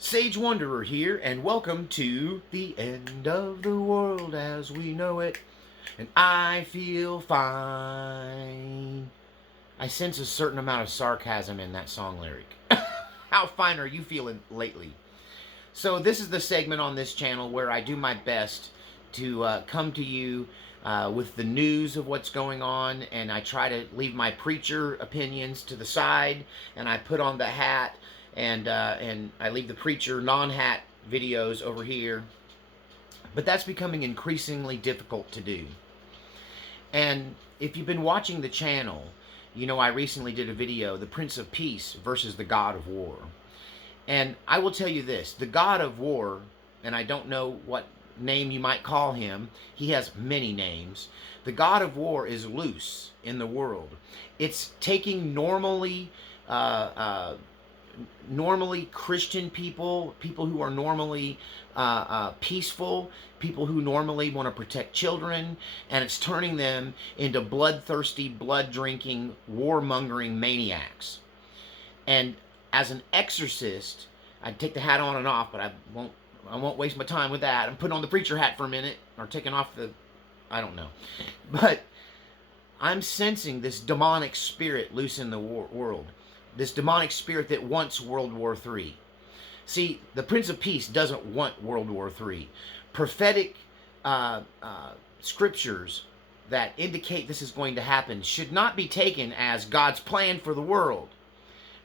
Sage Wanderer here, and welcome to the end of the world as we know it. And I feel fine. I sense a certain amount of sarcasm in that song lyric. How fine are you feeling lately? So, this is the segment on this channel where I do my best to come to you with the news of what's going on, and I try to leave my preacher opinions to the side, and I put on the hat, and I leave the preacher non-hat videos over here. But that's becoming increasingly difficult to do. And if you've been watching the channel, you know I recently did a video, The Prince of Peace versus the God of War. And I will tell you this, the God of War, and I don't know what name you might call him, he has many names. The God of War is loose in the world. It's taking normally Christian people who are normally peaceful, people who normally want to protect children, and it's turning them into bloodthirsty, blood-drinking, warmongering maniacs. And as an exorcist, I'd take the hat on and off, but I won't waste my time with that. I'm putting on the preacher hat for a minute, or taking off the, I don't know. But I'm sensing this demonic spirit loose in the world. This demonic spirit that wants World War III. See, the Prince of Peace doesn't want World War III. Prophetic scriptures that indicate this is going to happen should not be taken as God's plan for the world.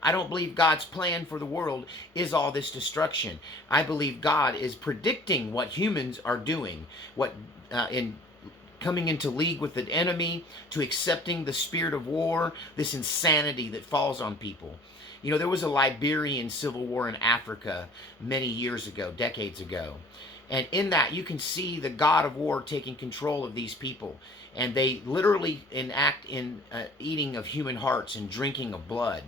I don't believe God's plan for the world is all this destruction. I believe God is predicting what humans are doing, in coming into league with the enemy, to accepting the spirit of war, this insanity that falls on people. You know, there was a Liberian civil war in Africa many years ago, decades ago. And in that, you can see the God of war taking control of these people. And they literally enact in eating of human hearts and drinking of blood.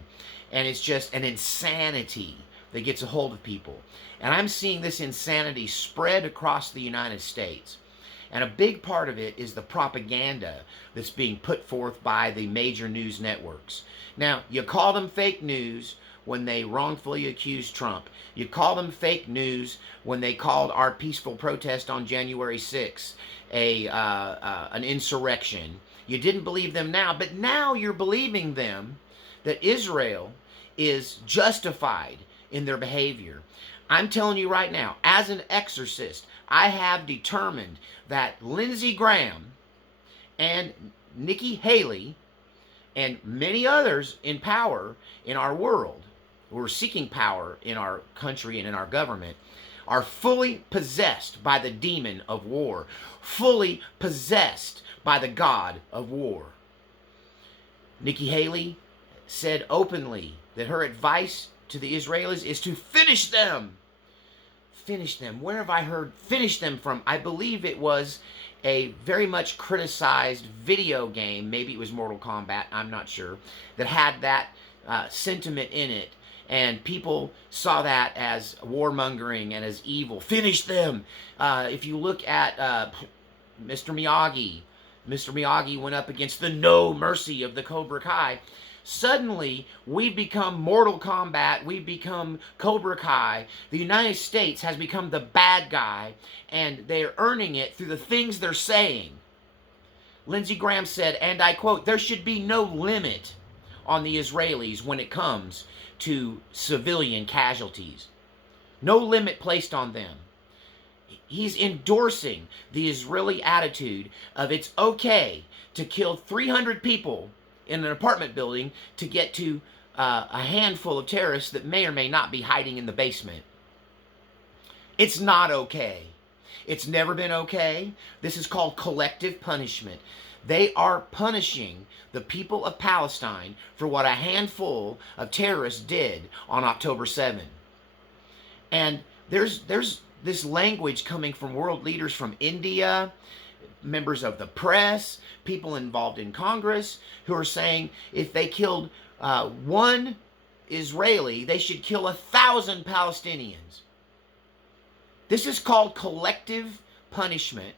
And it's just an insanity that gets a hold of people. And I'm seeing this insanity spread across the United States. And a big part of it is the propaganda that's being put forth by the major news networks. Now, you call them fake news when they wrongfully accuse Trump. You call them fake news when they called our peaceful protest on January 6th an insurrection. You didn't believe them now, but now you're believing them that Israel is justified in their behavior. I'm telling you right now, as an exorcist, I have determined that Lindsey Graham and Nikki Haley and many others in power in our world, who are seeking power in our country and in our government, are fully possessed by the demon of war, fully possessed by the God of war. Nikki Haley said openly that her advice to the Israelis is to finish them. Finish them. Where have I heard finish them from? I believe it was a very much criticized video game, maybe it was Mortal Kombat, I'm not sure, that had that sentiment in it. And people saw that as warmongering and as evil. Finish them. If you look at Mr. Miyagi went up against the no mercy of the Cobra Kai. Suddenly, we've become Mortal Kombat, we've become Cobra Kai. The United States has become the bad guy, and they're earning it through the things they're saying. Lindsey Graham said, and I quote, "There should be no limit on the Israelis when it comes to civilian casualties. No limit placed on them." He's endorsing the Israeli attitude of it's okay to kill 300 people in an apartment building to get to a handful of terrorists that may or may not be hiding in the basement. It's not okay. It's never been okay. This is called collective punishment. They are punishing the people of Palestine for what a handful of terrorists did on October 7. And there's this language coming from world leaders from India, members of the press, people involved in Congress, who are saying if they killed one Israeli, they should kill 1,000 Palestinians. This is called collective punishment.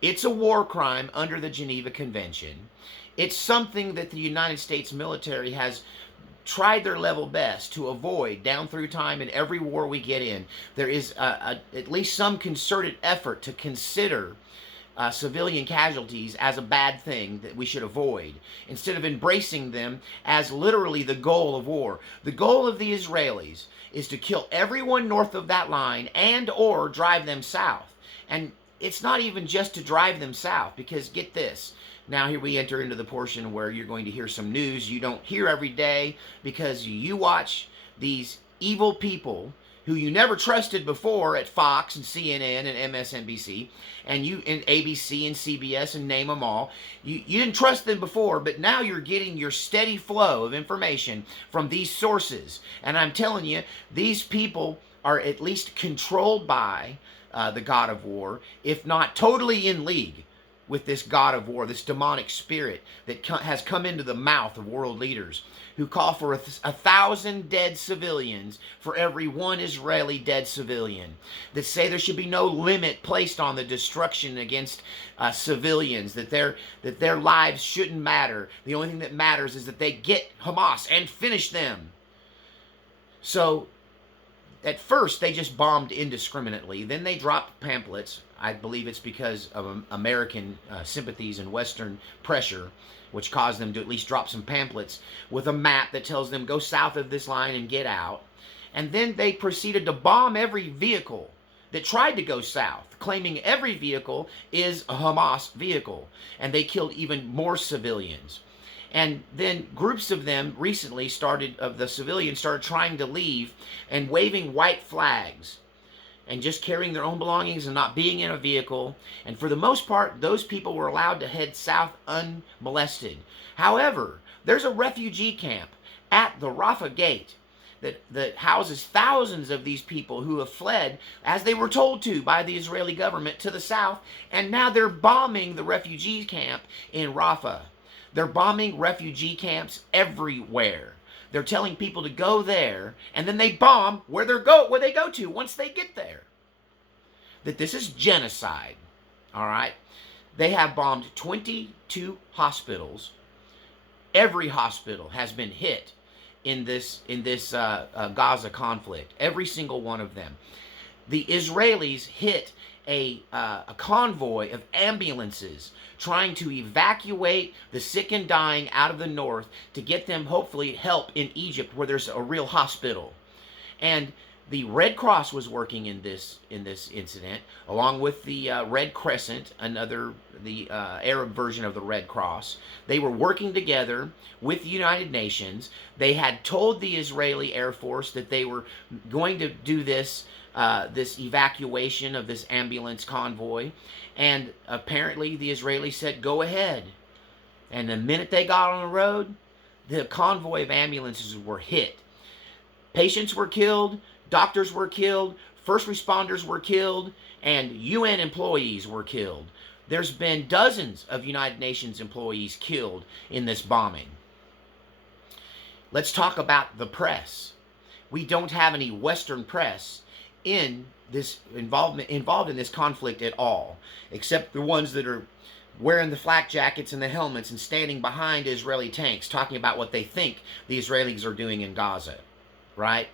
It's a war crime under the Geneva Convention. It's something that the United States military has tried their level best to avoid, down through time in every war we get in, there is at least some concerted effort to consider civilian casualties as a bad thing that we should avoid, instead of embracing them as literally the goal of war. The goal of the Israelis is to kill everyone north of that line and or drive them south. And it's not even just to drive them south, because get this, now here we enter into the portion where you're going to hear some news you don't hear every day, because you watch these evil people who you never trusted before at Fox and CNN and MSNBC and ABC and CBS and name them all. You didn't trust them before, but now you're getting your steady flow of information from these sources. And I'm telling you, these people are at least controlled by the God of War, if not totally in league with this God of War, this demonic spirit that has come into the mouth of world leaders who call for 1,000 dead civilians for every one Israeli dead civilian, that say there should be no limit placed on the destruction against civilians, that their lives shouldn't matter. The only thing that matters is that they get Hamas and finish them. So at first they just bombed indiscriminately. Then they dropped pamphlets. I believe it's because of American sympathies and Western pressure, which caused them to at least drop some pamphlets with a map that tells them go south of this line and get out. And then they proceeded to bomb every vehicle that tried to go south, claiming every vehicle is a Hamas vehicle. And they killed even more civilians. And then groups of them recently the civilians started trying to leave and waving white flags and just carrying their own belongings and not being in a vehicle. And for the most part, those people were allowed to head south unmolested. However, there's a refugee camp at the Rafah gate that houses thousands of these people who have fled, as they were told to by the Israeli government, to the south. And now they're bombing the refugee camp in Rafah. They're bombing refugee camps everywhere. They're telling people to go there, and then they bomb where they go to once they get there. That this is genocide, all right? They have bombed 22 hospitals. Every hospital has been hit in this Gaza conflict. Every single one of them. The Israelis hit a convoy of ambulances trying to evacuate the sick and dying out of the north to get them hopefully help in Egypt, where there's a real hospital. And the Red Cross was working in this incident, along with the Red Crescent, the Arab version of the Red Cross. They were working together with the United Nations. They had told the Israeli Air Force that they were going to do this evacuation of this ambulance convoy, and apparently the Israelis said, go ahead. And the minute they got on the road, the convoy of ambulances were hit. Patients were killed, doctors were killed, first responders were killed, and UN employees were killed. There's been dozens of United Nations employees killed in this bombing. Let's talk about the press. We don't have any Western press in this involved in this conflict at all, except the ones that are wearing the flak jackets and the helmets and standing behind Israeli tanks, talking about what they think the Israelis are doing in Gaza, right?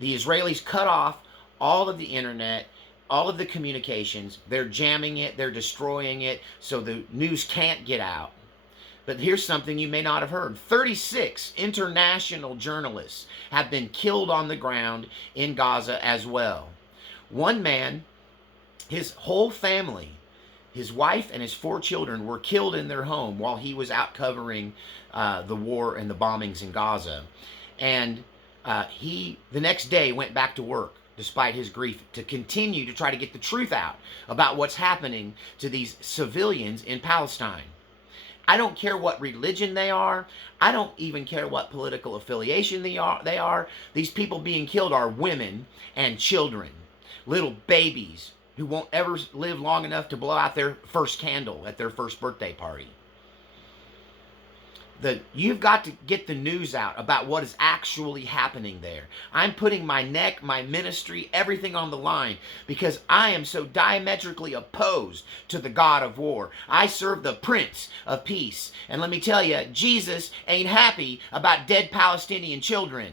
The Israelis cut off all of the internet, all of the communications. They're jamming it, they're destroying it, so the news can't get out. But here's something you may not have heard. 36 international journalists have been killed on the ground in Gaza as well. One man, his whole family, his wife and his 4 children were killed in their home while he was out covering the war and the bombings in Gaza. And he, the next day, went back to work, despite his grief, to continue to try to get the truth out about what's happening to these civilians in Palestine. I don't care what religion they are. I don't even care what political affiliation they are. These people being killed are women and children, little babies who won't ever live long enough to blow out their first candle at their first birthday party. You've got to get the news out about what is actually happening there. I'm putting my neck, my ministry, everything on the line because I am so diametrically opposed to the God of war. I serve the Prince of Peace. And let me tell you, Jesus ain't happy about dead Palestinian children.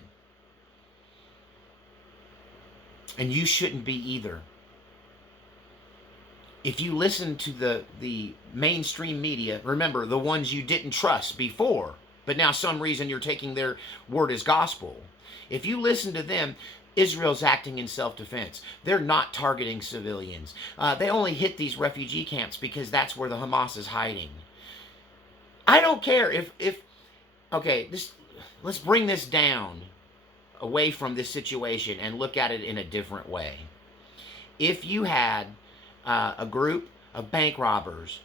And you shouldn't be either. If you listen to the mainstream media, remember the ones you didn't trust before, but now some reason you're taking their word as gospel. If you listen to them, Israel's acting in self-defense. They're not targeting civilians. They only hit these refugee camps because that's where the Hamas is hiding. I don't care okay, let's bring this down away from this situation and look at it in a different way. If you had a group of bank robbers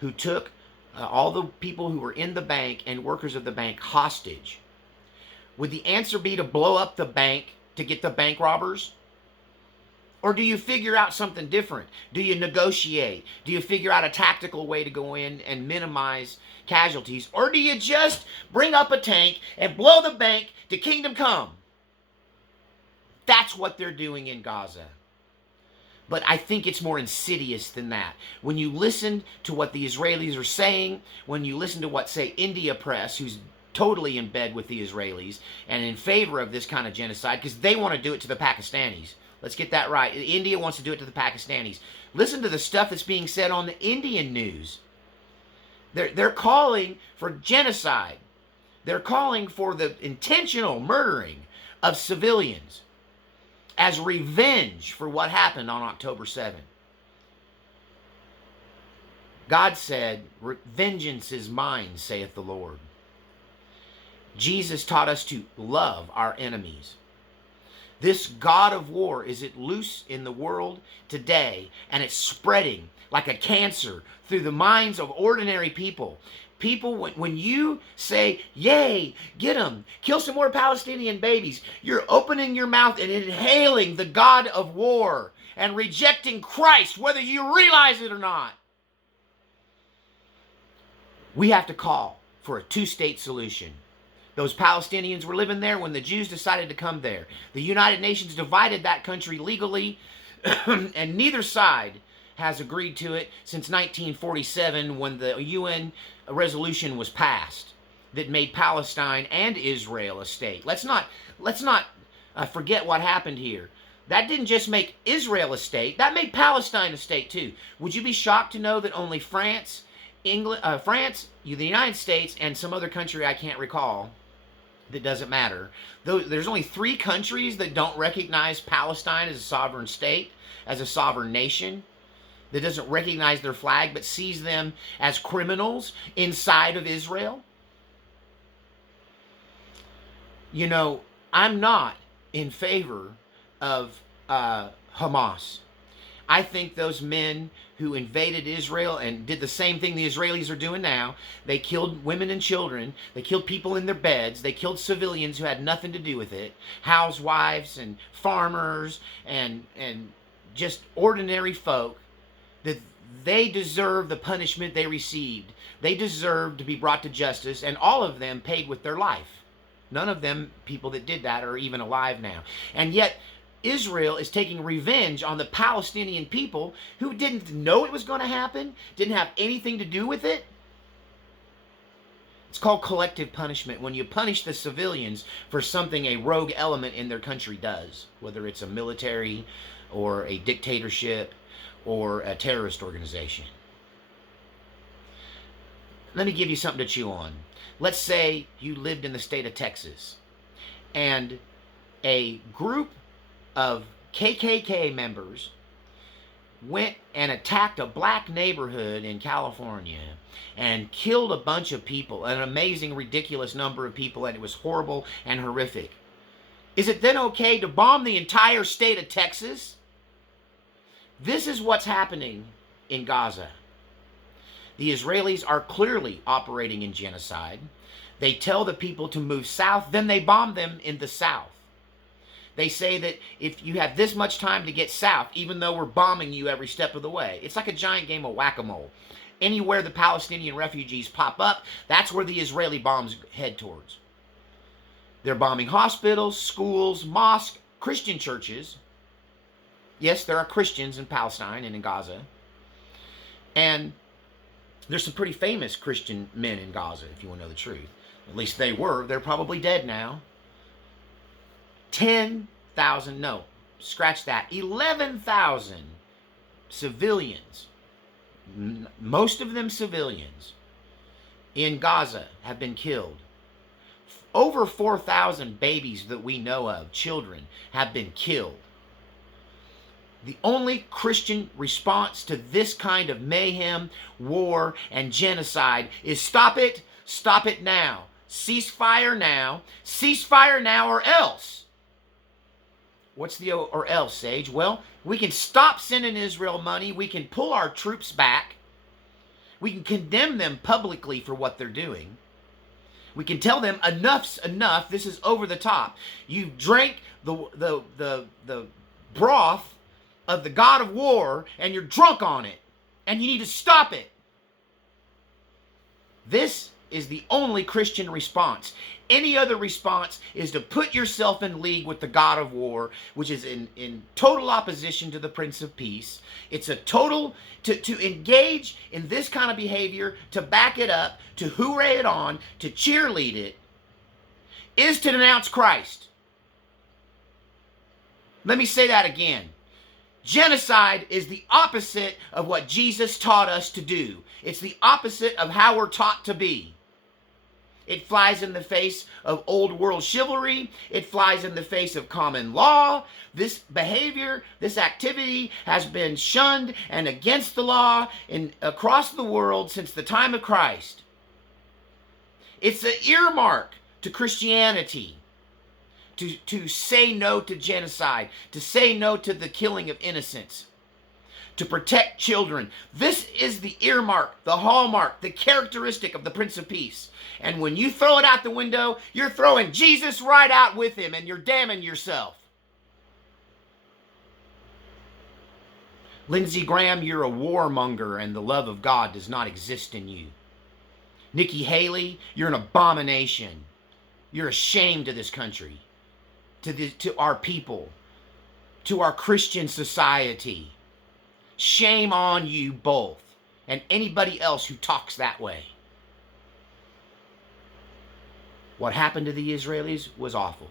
who took all the people who were in the bank and workers of the bank hostage, would the answer be to blow up the bank to get the bank robbers? Or do you figure out something different? Do you negotiate? Do you figure out a tactical way to go in and minimize casualties? Or do you just bring up a tank and blow the bank to kingdom come? That's what they're doing in Gaza. But I think it's more insidious than that. When you listen to what the Israelis are saying, when you listen to what, say, India Press, who's totally in bed with the Israelis and in favor of this kind of genocide, because they want to do it to the Pakistanis. Let's get that right. India wants to do it to the Pakistanis. Listen to the stuff that's being said on the Indian news. They're calling for genocide. They're calling for the intentional murdering of civilians as revenge for what happened on October 7th. God said, vengeance is mine, saith the Lord. Jesus taught us to love our enemies. This God of war is at loose in the world today, and it's spreading like a cancer through the minds of ordinary people. People, when you say, yay, get them, kill some more Palestinian babies, you're opening your mouth and inhaling the God of war and rejecting Christ, whether you realize it or not. We have to call for a two-state solution. Those Palestinians were living there when the Jews decided to come there. The United Nations divided that country legally, and neither side has agreed to it since 1947 when the UN resolution was passed that made Palestine and Israel a state. Let's not forget what happened here. That didn't just make Israel a state, that made Palestine a state too. Would you be shocked to know that only France, the United States, and some other country I can't recall, that doesn't matter, there's only 3 countries that don't recognize Palestine as a sovereign state, as a sovereign nation, that doesn't recognize their flag but sees them as criminals inside of Israel? You know, I'm not in favor of Hamas. I think those men who invaded Israel and did the same thing the Israelis are doing now, they killed women and children, they killed people in their beds, they killed civilians who had nothing to do with it, housewives and farmers and just ordinary folk, that they deserve the punishment they received. They deserve to be brought to justice, and all of them paid with their life. None of them, people that did that, are even alive now. And yet, Israel is taking revenge on the Palestinian people who didn't know it was going to happen, didn't have anything to do with it. It's called collective punishment, when you punish the civilians for something a rogue element in their country does, whether it's a military or a dictatorship or a terrorist organization. Let me give you something to chew on. Let's say you lived in the state of Texas, and a group of KKK members went and attacked a black neighborhood in California and killed a bunch of people, an amazing, ridiculous number of people, and it was horrible and horrific. Is it then okay to bomb the entire state of Texas? This is what's happening in Gaza. The Israelis are clearly operating in genocide. They tell the people to move south, then they bomb them in the south. They say that if you have this much time to get south, even though we're bombing you every step of the way. It's like a giant game of whack-a-mole. Anywhere the Palestinian refugees pop up, that's where the Israeli bombs head towards. They're bombing hospitals, schools, mosques, Christian churches. Yes, there are Christians in Palestine and in Gaza. And there's some pretty famous Christian men in Gaza, if you want to know the truth. At least they were. They're probably dead now. 10,000, no, scratch that, 11,000 civilians, most of them civilians, in Gaza have been killed. Over 4,000 babies that we know of, children, have been killed. The only Christian response to this kind of mayhem, war, and genocide is stop it now. Ceasefire now or else. What's the or else, Sage? Well, we can stop sending Israel money. We can pull our troops back. We can condemn them publicly for what they're doing. We can tell them enough's enough. This is over the top. You drank the broth of the God of war and you're drunk on it. And you need to stop it. This is the only Christian response. Any other response is to put yourself in league with the God of war, which is in total opposition to the Prince of Peace. It's a total, to engage in this kind of behavior, to back it up, to hooray it on, to cheerlead it, is to denounce Christ. Let me say that again. Genocide is the opposite of what Jesus taught us to do. It's the opposite of how we're taught to be. It flies in the face of old world chivalry. It flies in the face of common law. This behavior, this activity has been shunned and against the law across the world since the time of Christ. It's an earmark to Christianity to say no to genocide, to say no to the killing of innocents, to protect children. This is the earmark, the hallmark, the characteristic of the Prince of Peace. And when you throw it out the window, you're throwing Jesus right out with him, and you're damning yourself. Lindsey Graham, you're a warmonger, and the love of God does not exist in you. Nikki Haley, you're an abomination. You're a shame to this country, to our people, to our Christian society. Shame on you both, and anybody else who talks that way. What happened to the Israelis was awful.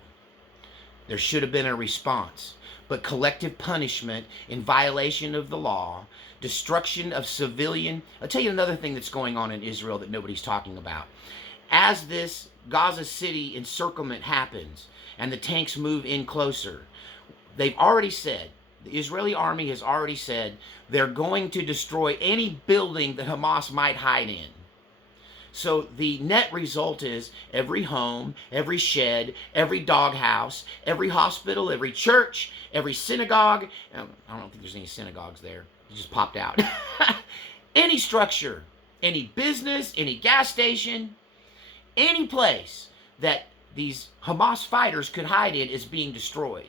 There should have been a response. But collective punishment in violation of the law, destruction of civilian... I'll tell you another thing that's going on in Israel that nobody's talking about. As this Gaza City encirclement happens and the tanks move in closer, they've already said, the Israeli army has already said, they're going to destroy any building that Hamas might hide in. So the net result is every home, every shed, every doghouse, every hospital, every church, every synagogue. I don't think there's any synagogues there. It just popped out. Any structure, any business, any gas station, any place that these Hamas fighters could hide in is being destroyed.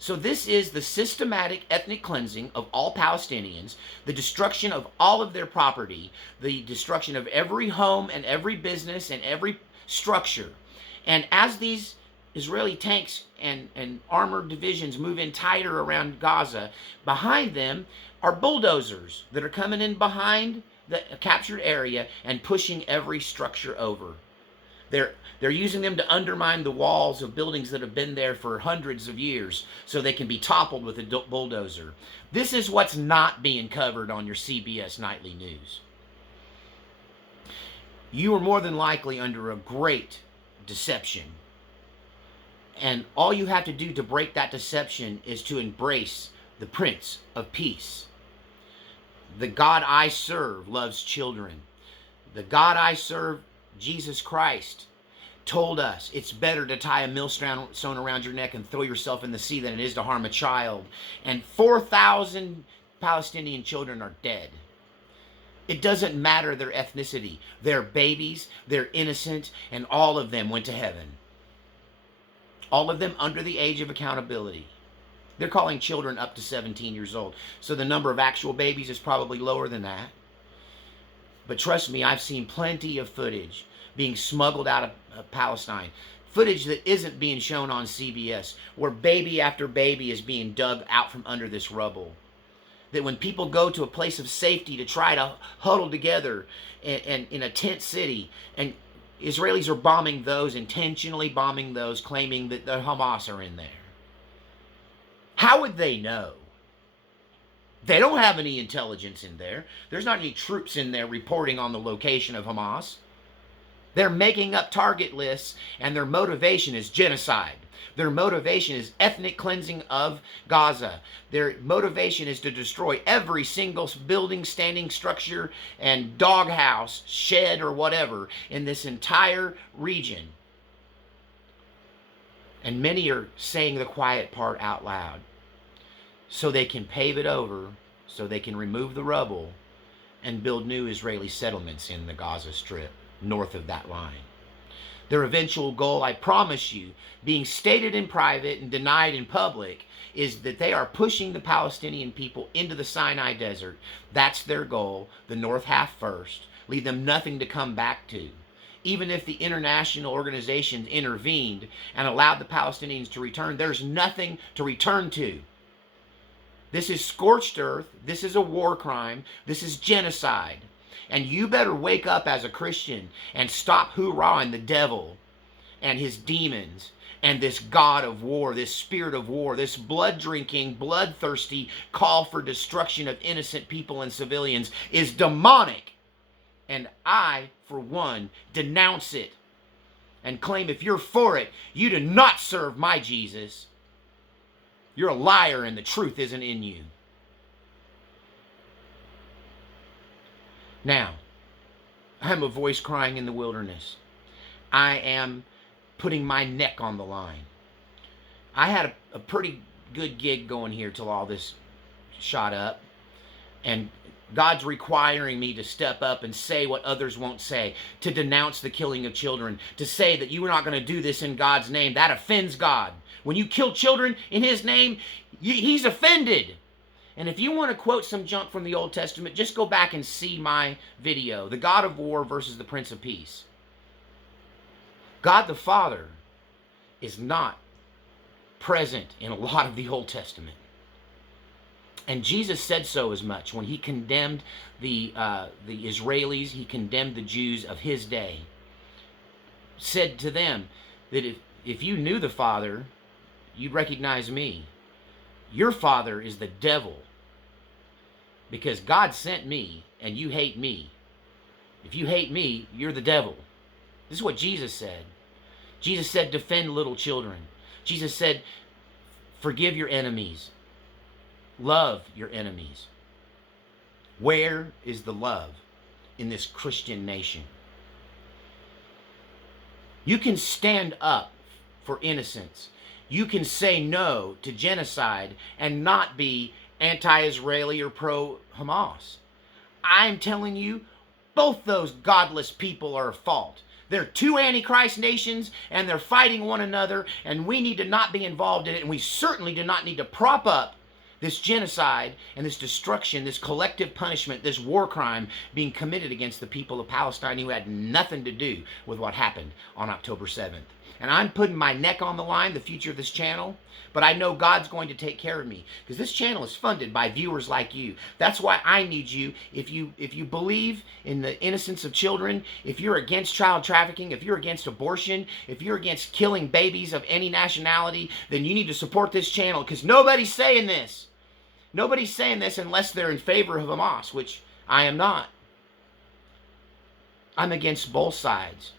So this is the systematic ethnic cleansing of all Palestinians, the destruction of all of their property, the destruction of every home and every business and every structure. And as these Israeli tanks and armored divisions move in tighter around Gaza, behind them are bulldozers that are coming in behind the captured area and pushing every structure over. They're using them to undermine the walls of buildings that have been there for hundreds of years so they can be toppled with a bulldozer. This is what's not being covered on your CBS nightly news. You are more than likely under a great deception. And all you have to do to break that deception is to embrace the Prince of Peace. The God I serve loves children. The God I serve, Jesus Christ, told us it's better to tie a millstone around your neck and throw yourself in the sea than it is to harm a child. And 4,000 Palestinian children are dead. It doesn't matter their ethnicity. They're babies, they're innocent, and all of them went to heaven. All of them under the age of accountability. They're calling children up to 17 years old. So the number of actual babies is probably lower than that. But trust me, I've seen plenty of footage being smuggled out of Palestine. Footage that isn't being shown on CBS, where baby after baby is being dug out from under this rubble. That when people go to a place of safety to try to huddle together and in a tent city, and Israelis are bombing those, intentionally bombing those, claiming that the Hamas are in there. How would they know? They don't have any intelligence in there. There's not any troops in there reporting on the location of Hamas. They're making up target lists, and their motivation is genocide. Their motivation is ethnic cleansing of Gaza. Their motivation is to destroy every single building, standing structure, and doghouse, shed, or whatever in this entire region. And many are saying the quiet part out loud, so they can pave it over, so they can remove the rubble and build new Israeli settlements in the Gaza Strip, north of that line. Their eventual goal, I promise you, being stated in private and denied in public, is that they are pushing the Palestinian people into the Sinai Desert. That's their goal, the north half first, leave them nothing to come back to. Even if the international organizations intervened and allowed the Palestinians to return, there's nothing to return to. This is scorched earth. This is a war crime. This is genocide. And you better wake up as a Christian and stop hoorahing the devil and his demons and this God of war, this spirit of war, this blood-drinking, bloodthirsty call for destruction of innocent people and civilians is demonic. And I, for one, denounce it and claim if you're for it, you do not serve my Jesus. You're a liar and the truth isn't in you. Now, I'm a voice crying in the wilderness. I am putting my neck on the line. I had a pretty good gig going here till all this shot up. And God's requiring me to step up and say what others won't say, to denounce the killing of children, to say that you are not going to do this in God's name. That offends God. When you kill children in his name, he's offended. And if you want to quote some junk from the Old Testament, just go back and see my video, The God of War versus the Prince of Peace. God the Father is not present in a lot of the Old Testament. And Jesus said so as much when he condemned the Israelis, he condemned the Jews of his day. Said to them that if you knew the Father, you'd recognize me. Your father is the devil, because God sent me and you hate me. If you hate me, you're the devil. This is what Jesus said. Jesus said, defend little children. Jesus said, forgive your enemies. Love your enemies. Where is the love in this Christian nation? You can stand up for innocence. You can say no to genocide and not be anti-Israeli or pro-Hamas. I'm telling you, both those godless people are at fault. They're two Antichrist nations, and they're fighting one another, and we need to not be involved in it, and we certainly do not need to prop up this genocide and this destruction, this collective punishment, this war crime being committed against the people of Palestine who had nothing to do with what happened on October 7th. And I'm putting my neck on the line, the future of this channel, but I know God's going to take care of me, because this channel is funded by viewers like you. That's why I need you. If you believe in the innocence of children, if you're against child trafficking, if you're against abortion, if you're against killing babies of any nationality, then you need to support this channel, because nobody's saying this. Nobody's saying this unless they're in favor of Hamas, which I am not. I'm against both sides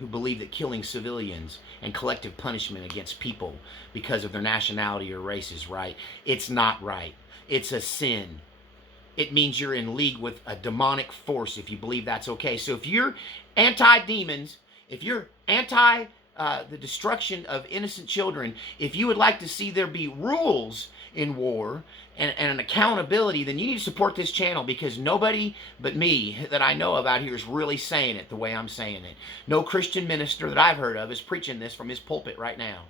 who believe that killing civilians and collective punishment against people because of their nationality or race is right. It's not right. It's a sin. It means you're in league with a demonic force if you believe that's okay. So if you're anti-demons, if you're anti the destruction of innocent children, if you would like to see there be rules in war and an accountability, then you need to support this channel, because nobody but me that I know about here is really saying it the way I'm saying it. No Christian minister that I've heard of is preaching this from his pulpit right now.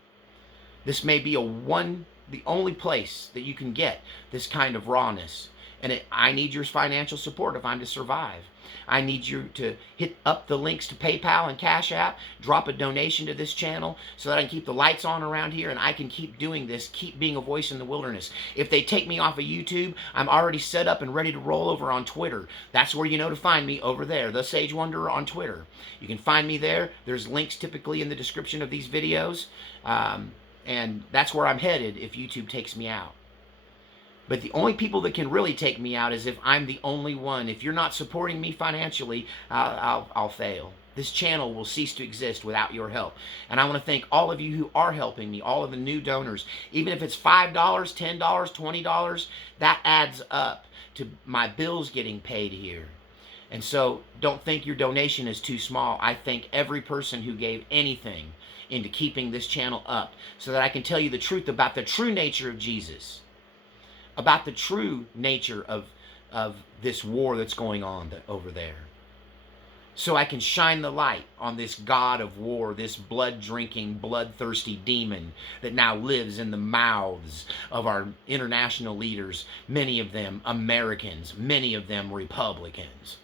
This may be the only place that you can get this kind of rawness And I need your financial support if I'm to survive. I need you to hit up the links to PayPal and Cash App, drop a donation to this channel so that I can keep the lights on around here and I can keep doing this, keep being a voice in the wilderness. If they take me off of YouTube, I'm already set up and ready to roll over on Twitter. That's where you know to find me, over there, The Sage Wanderer on Twitter. You can find me there. There's links typically in the description of these videos. And that's where I'm headed if YouTube takes me out. But the only people that can really take me out is if I'm the only one. If you're not supporting me financially, I'll fail. This channel will cease to exist without your help. And I want to thank all of you who are helping me, all of the new donors. Even if it's $5, $10, $20, that adds up to my bills getting paid here. And so don't think your donation is too small. I thank every person who gave anything into keeping this channel up so that I can tell you the truth about the true nature of Jesus, about the true nature of this war that's going on over there. So I can shine the light on this God of war, this blood-drinking, bloodthirsty demon that now lives in the mouths of our international leaders, many of them Americans, many of them Republicans.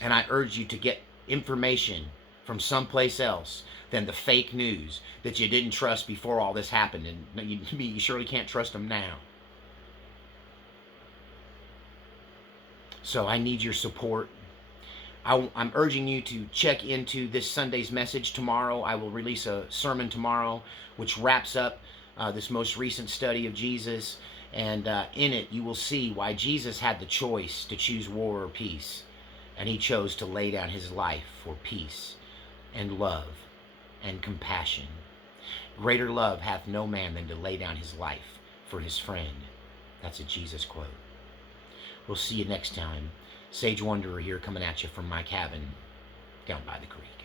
And I urge you to get information from someplace else than the fake news that you didn't trust before all this happened, and you surely can't trust them now. So I need your support. I'm urging you to check into this Sunday's message tomorrow. I will release a sermon tomorrow which wraps up this most recent study of Jesus, and in it you will see why Jesus had the choice to choose war or peace, and he chose to lay down his life for peace and love and compassion. Greater love hath no man than to lay down his life for his friend. That's a Jesus quote. We'll see you next time. Sage Wanderer here, coming at you from my cabin down by the creek.